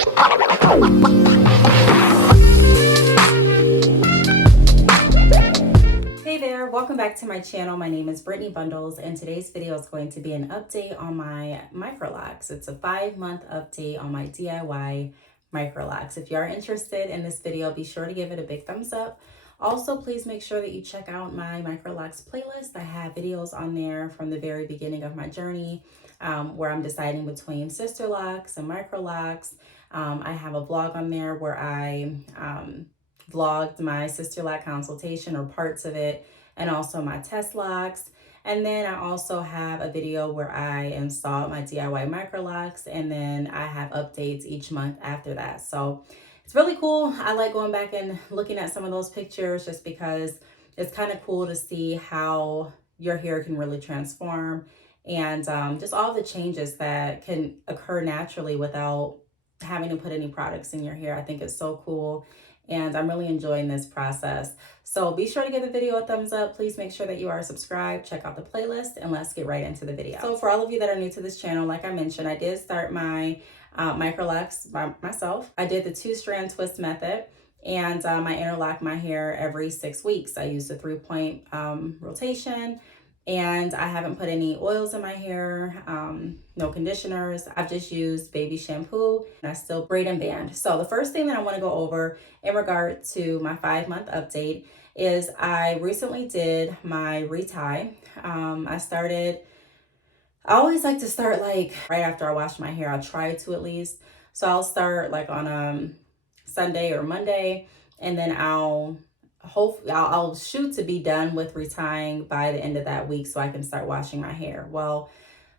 Hey there, welcome back to my channel. My name is Brittany Bundles, and today's video is going to be an update on my Microlocs. It's a 5-month update on my DIY Microlocs. If you are interested in this video, be sure to give it a big thumbs up. Also, please make sure that you check out my Microlocs playlist. I have videos on there from the very beginning of my journey, where I'm deciding between sister locks and Microlocs. I have a vlog on there where I vlogged my sister lock consultation or parts of it, and also my test locks. And then I also have a video where I installed my DIY Microlocs, and then I have updates each month after that. So it's really cool. I like going back and looking at some of those pictures just because it's kind of cool to see how your hair can really transform, and just all the changes that can occur naturally without having to put any products in your hair. I think it's so cool, and I'm really enjoying this process. So be sure to give the video a thumbs up. Please make sure that you are subscribed, check out the playlist, and let's get right into the video. So for all of you that are new to this channel, like I mentioned, I did start my Microlocs by myself. I did the 2-strand twist method, and I interlock my hair every 6 weeks. I used a 3-point rotation, and I haven't put any oils in my hair, no conditioners. I've just used baby shampoo, and I still braid and band. So the first thing that I want to go over in regard to my 5-month update is I recently did my retie. I always like to start like right after I wash my hair. I'll try to at least. So I'll start like on Sunday or Monday, and then I'll shoot to be done with retying by the end of that week so I can start washing my hair. Well,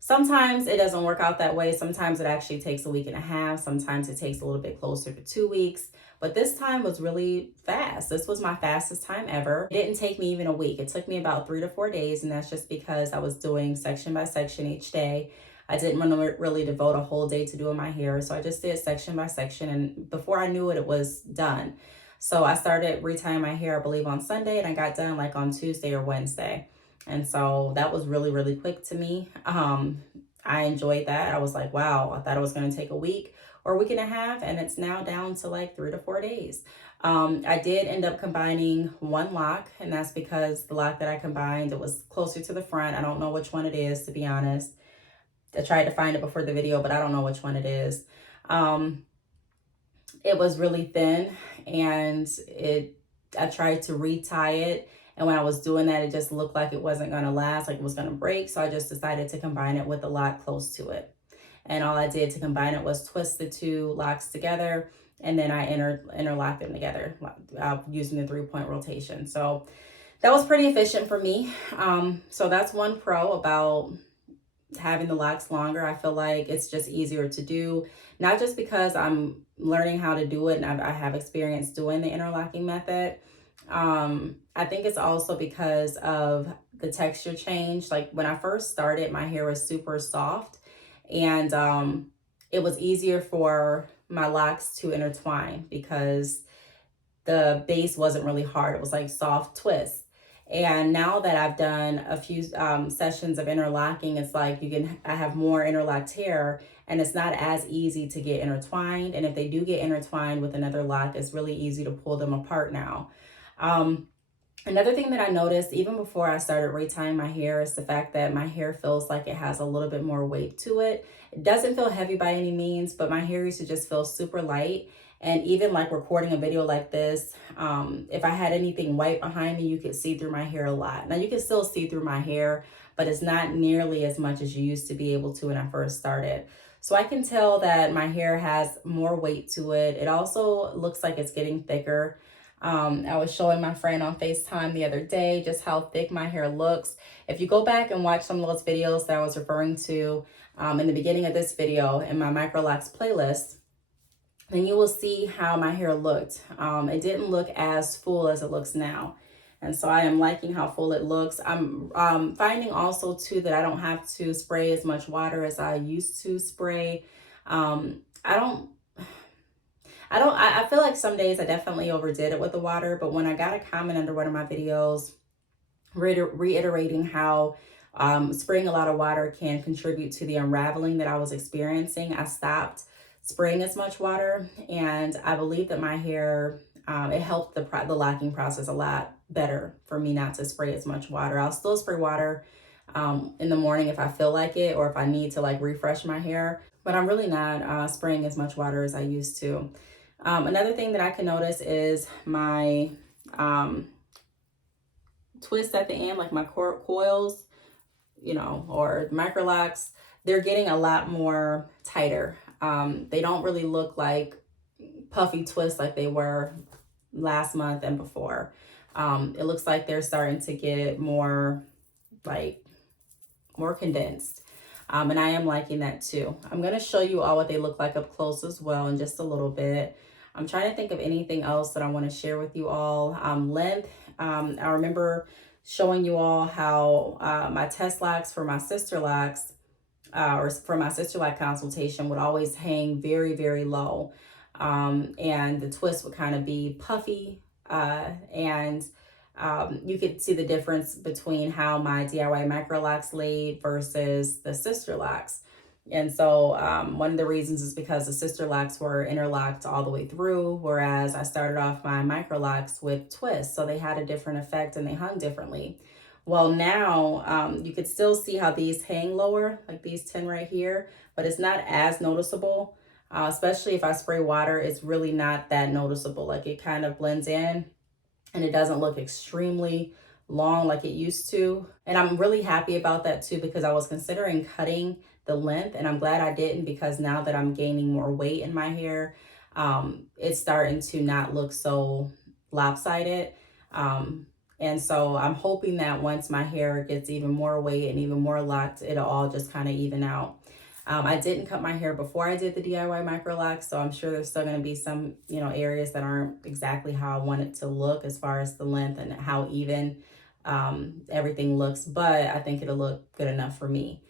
sometimes it doesn't work out that way. Sometimes it actually takes a week and a half. Sometimes it takes a little bit closer to 2 weeks. But this time was really fast. This was my fastest time ever. It didn't take me even a week. It took me about 3 to 4 days, and that's just because I was doing section by section each day. I didn't want to really devote a whole day to doing my hair, so I just did section by section, and before I knew it, it was done. So I started retying my hair, I believe, on Sunday, and I got done like on Tuesday or Wednesday. And so that was really, really quick to me. I enjoyed that. I was like, wow, I thought it was going to take a week or a week and a half, and it's now down to like 3 to 4 days. I did end up combining one lock, and that's because the lock that I combined, it was closer to the front. I don't know which one it is, to be honest. I tried to find it before the video, but I don't know which one it is. It was really thin, and I tried to retie it, and when I was doing that, it just looked like it wasn't going to last, like it was going to break. So I just decided to combine it with a lock close to it, and all I did to combine it was twist the 2 locks together, and then I interlocked them together using the 3-point rotation. So that was pretty efficient for me. So that's one pro about having the locks longer. I feel like it's just easier to do, not just because I'm learning how to do it and I have experience doing the interlocking method. I think it's also because of the texture change. Like when I first started, my hair was super soft, and it was easier for my locks to intertwine because the base wasn't really hard. It was like soft twist. And now that I've done a few sessions of interlocking, it's like I have more interlocked hair, and it's not as easy to get intertwined. And if they do get intertwined with another lock, it's really easy to pull them apart now. Another thing that I noticed even before I started retying my hair is the fact that my hair feels like it has a little bit more weight to it. It doesn't feel heavy by any means, but my hair used to just feel super light. And even like recording a video like this, if I had anything white behind me, you could see through my hair a lot. Now you can still see through my hair, but it's not nearly as much as you used to be able to when I first started. So I can tell that my hair has more weight to it. It also looks like it's getting thicker. I was showing my friend on FaceTime the other day just how thick my hair looks. If you go back and watch some of those videos that I was referring to in the beginning of this video in my Microlocs playlist, then you will see how my hair looked. It didn't look as full as it looks now. And so I am liking how full it looks. I'm finding also too that I don't have to spray as much water as I used to spray. I feel like some days I definitely overdid it with the water, but when I got a comment under one of my videos reiterating how spraying a lot of water can contribute to the unraveling that I was experiencing, I stopped. spraying as much water. And I believe that my hair, it helped the locking process a lot better for me not to spray as much water. I'll still spray water in the morning if I feel like it, or if I need to like refresh my hair, but I'm really not spraying as much water as I used to. Another thing that I can notice is my twist at the end, like my coils, you know, or Microlocs, they're getting a lot more tighter. They don't really look like puffy twists like they were last month and before. It looks like they're starting to get more like more condensed. And I am liking that too. I'm going to show you all what they look like up close as well in just a little bit. I'm trying to think of anything else that I want to share with you all. Length. I remember showing you all how my test locks for my sister locks, or for my sister lock consultation, would always hang very, very low. And the twist would kind of be puffy. And you could see the difference between how my DIY Microlocs laid versus the sister locks. And so one of the reasons is because the sister locks were interlocked all the way through, whereas I started off my Microlocs with twists. So they had a different effect and they hung differently. Well, now you could still see how these hang lower, like these 10 right here, but it's not as noticeable. Especially if I spray water, it's really not that noticeable. Like it kind of blends in and it doesn't look extremely long like it used to. And I'm really happy about that too, because I was considering cutting the length, and I'm glad I didn't, because now that I'm gaining more weight in my hair, it's starting to not look so lopsided. And so I'm hoping that once my hair gets even more weight and even more locked, it'll all just kind of even out. I didn't cut my hair before I did the DIY Microlocs, so I'm sure there's still going to be some, you know, areas that aren't exactly how I want it to look as far as the length and how even everything looks, but I think it'll look good enough for me.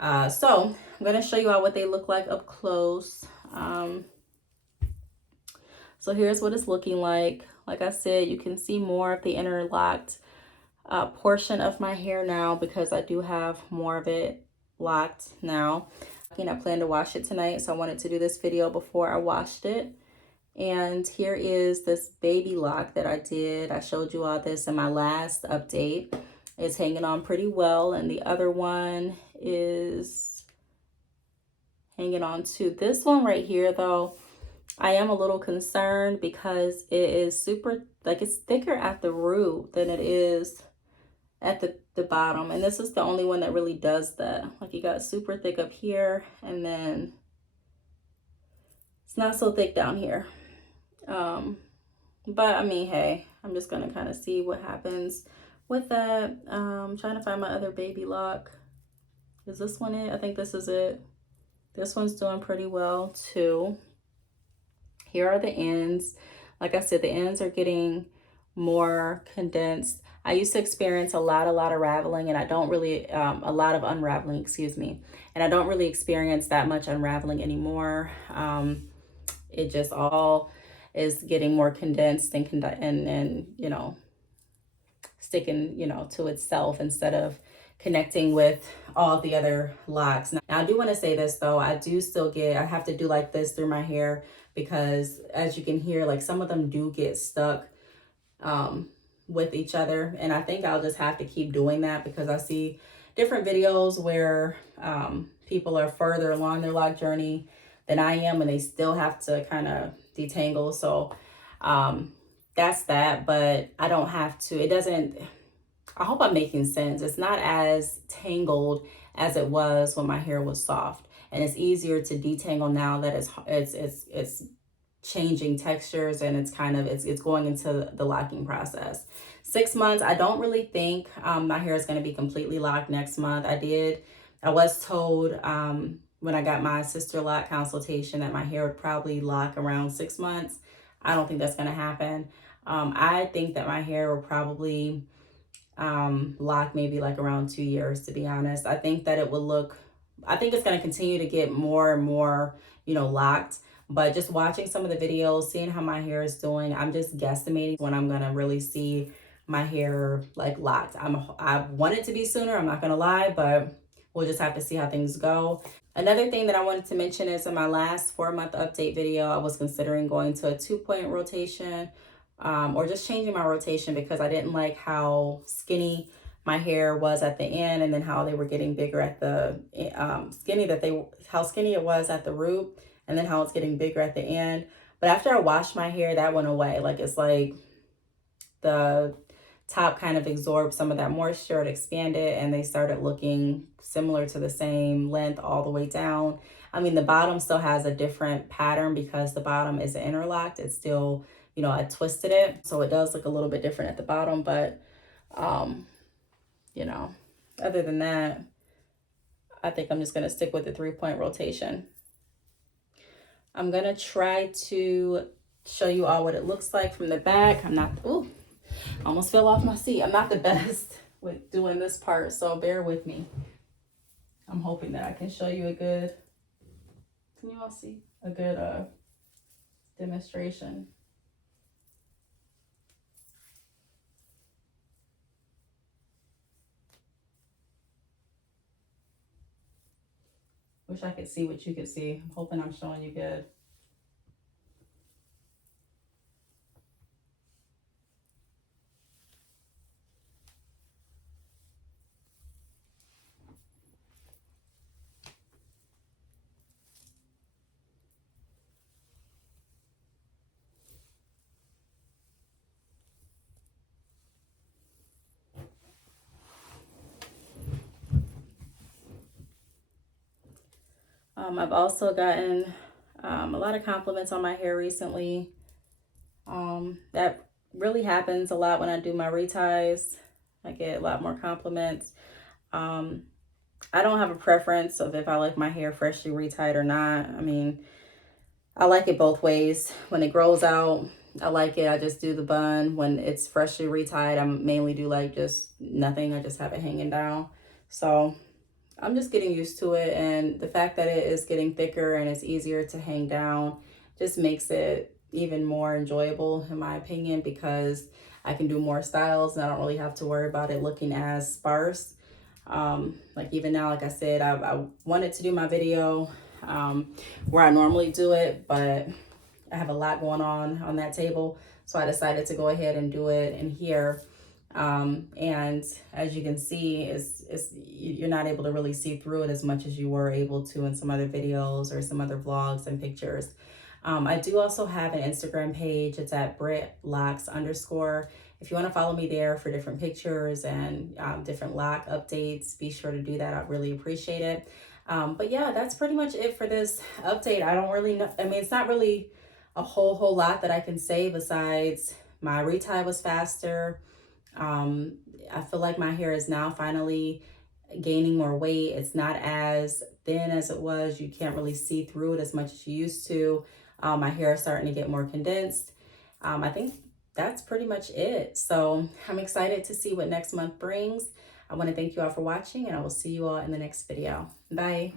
So I'm going to show you all what they look like up close. So here's what it's looking like. Like I said, you can see more of the interlocked portion of my hair now, because I do have more of it locked now. I plan to wash it tonight, so I wanted to do this video before I washed it. And here is this baby lock that I did. I showed you all this in my last update. It's hanging on pretty well, and the other one is hanging on too. This one right here though, I am a little concerned because it is super, like it's thicker at the root than it is at the bottom. And this is the only one that really does that. Like you got super thick up here, and then it's not so thick down here. But I mean, hey, I'm just gonna kind of see what happens with that. I'm trying to find my other baby lock. Is this one it? I think this is it. This one's doing pretty well too. Here are the ends. Like I said, the ends are getting more condensed. I used to experience a lot of raveling, and I don't really, a lot of unraveling, excuse me. And I don't really experience that much unraveling anymore. It just all is getting more condensed and you know, sticking, you know, to itself instead of connecting with all the other locks. Now I do want to say this though, I have to do like this through my hair, because as you can hear, like some of them do get stuck with each other. And I think I'll just have to keep doing that, because I see different videos where people are further along their lock journey than I am, and they still have to kind of detangle. So that's that, but I don't have to. It doesn't, I hope I'm making sense. It's not as tangled as it was when my hair was soft, and it's easier to detangle now that it's changing textures, and it's kind of it's going into the locking process. 6 months, I don't really think my hair is going to be completely locked next month. I was told when I got my sister lock consultation that my hair would probably lock around 6 months. I don't think that's going to happen. I think that my hair will probably lock maybe like around 2 years, to be honest. I think that it will look, I think it's going to continue to get more and more, you know, locked. But just watching some of the videos, seeing how my hair is doing, I'm just guesstimating when I'm going to really see my hair like locked. I want it to be sooner, I'm not going to lie, but we'll just have to see how things go. Another thing that I wanted to mention is in my last 4-month update video, I was considering going to a 2-point rotation, or just changing my rotation because I didn't like how skinny my hair was at the end, and then how they were getting bigger at the how skinny it was at the root, and then how it's getting bigger at the end. But after I washed my hair, that went away. Like, it's like the top kind of absorbed some of that moisture, it expanded, and they started looking similar to the same length all the way down. I mean, the bottom still has a different pattern because the bottom is interlocked. It's still, you know, I twisted it, so it does look a little bit different at the bottom, but you know, other than that, I think I'm just going to stick with the 3-point rotation. I'm going to try to show you all what it looks like from the back. I'm not, ooh, almost fell off my seat. I'm not the best with doing this part, so bear with me. I'm hoping that I can show you a good, can you all see? A good demonstration. Wish I could see what you could see. I'm hoping I'm showing you good. I've also gotten a lot of compliments on my hair recently. That really happens a lot when I do my reties. I get a lot more compliments. I don't have a preference of if I like my hair freshly retied or not. I mean, I like it both ways. When it grows out, I like it. I just do the bun. When it's freshly retied, I mainly do like just nothing. I just have it hanging down. So I'm just getting used to it, and the fact that it is getting thicker and it's easier to hang down just makes it even more enjoyable, in my opinion, because I can do more styles and I don't really have to worry about it looking as sparse. Like even now, like I said, I wanted to do my video where I normally do it, but I have a lot going on that table, so I decided to go ahead and do it in here. And as you can see, you're not able to really see through it as much as you were able to in some other videos or some other vlogs and pictures. I do also have an Instagram page. It's at Microlocs_. If you want to follow me there for different pictures and different lock updates, be sure to do that. I'd really appreciate it. But yeah, that's pretty much it for this update. I don't really know. I mean, it's not really a whole lot that I can say besides my retie was faster. I feel like my hair is now finally gaining more weight. It's not as thin as it was. You can't really see through it as much as you used to. My hair is starting to get more condensed. I think that's pretty much it. So I'm excited to see what next month brings. I want to thank you all for watching, and I will see you all in the next video. Bye.